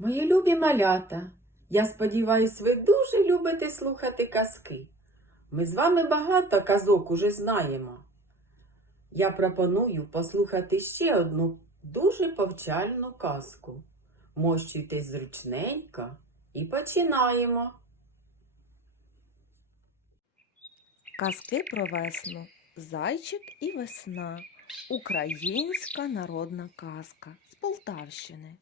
Мої любі малята, я сподіваюсь, ви дуже любите слухати казки. Ми з вами багато казок уже знаємо. Я пропоную послухати ще одну дуже повчальну казку. Мощуйтесь зручненько і починаємо. Казки про весну. Зайчик і весна. Українська народна казка з Полтавщини.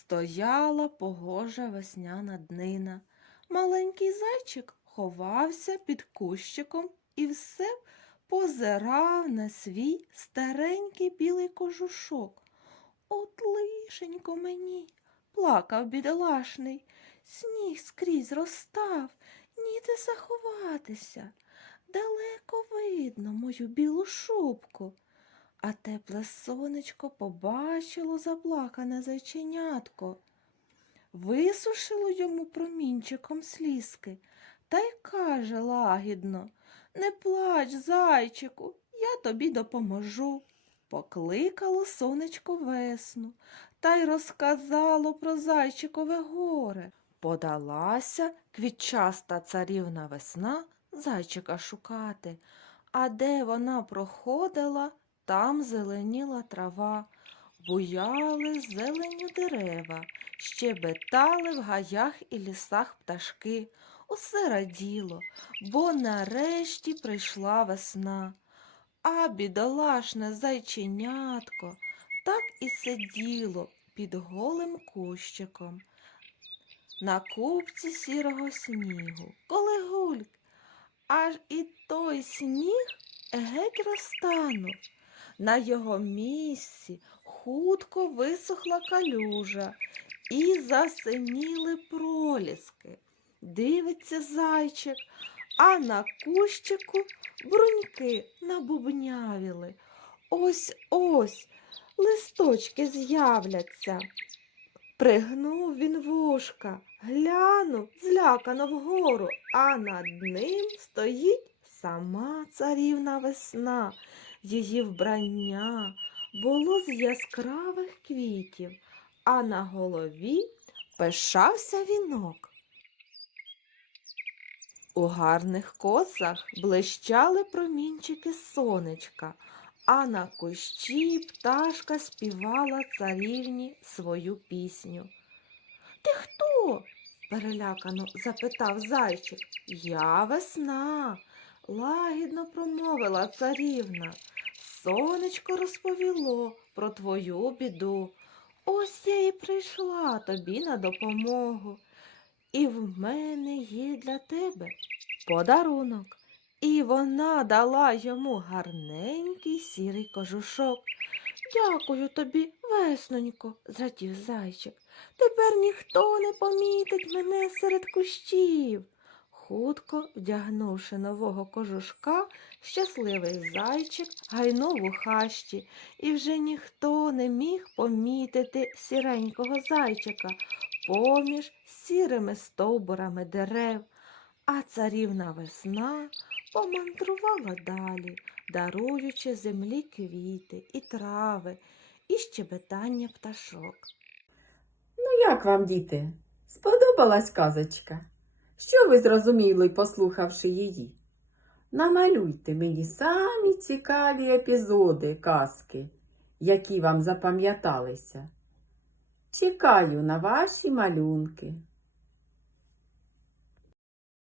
Стояла погожа весняна днина. Маленький зайчик ховався під кущиком і все позирав на свій старенький білий кожушок. От лишенько мені, плакав бідолашний, сніг скрізь розстав, ніде заховатися. Далеко видно мою білу шубку. А тепле сонечко побачило заплакане зайченятко. Висушило йому промінчиком слізки та й каже лагідно Не плач, зайчику, я тобі допоможу. Покликало сонечко весну та й розказало про зайчикове горе. Подалася квітчаста царівна весна зайчика шукати, а де вона проходила, там зеленіла трава, буяли зеленю дерева, щебетали в гаях і лісах пташки. Усе раділо, бо нарешті прийшла весна. А бідолашне зайченятко так і сиділо під голим кущиком. На купці сірого снігу, коли гульк, аж і той сніг геть розтанув. На його місці хутко висохла калюжа і засиніли проліски. Дивиться зайчик, а на кущику бруньки набубнявіли. Ось ось листочки з'являться. Пригнув він вушка, глянув злякано вгору, а над ним стоїть сама царівна весна. Її вбрання було з яскравих квітів, а на голові пишався вінок. У гарних косах блищали промінчики сонечка, а на кущі пташка співала царівні свою пісню. Ти хто? перелякано запитав зайчик. Я весна, лагідно промовила царівна. Сонечко розповіло про твою біду. Ось я і прийшла тобі на допомогу. І в мене є для тебе подарунок. І вона дала йому гарненький сірий кожушок. Дякую тобі, веснонько, зрадів зайчик. Тепер ніхто не помітить мене серед кущів. Хутко вдягнувши нового кожушка, щасливий зайчик гайнув у хащі, і вже ніхто не міг помітити сіренького зайчика поміж сірими стовбурами дерев, а царівна весна помандрувала далі, даруючи землі квіти і трави, і щебетання пташок. Ну як вам, діти? Сподобалась казочка? Що ви зрозуміли, послухавши її? Намалюйте мені самі цікаві епізоди казки, які вам запам'яталися. Чекаю на ваші малюнки.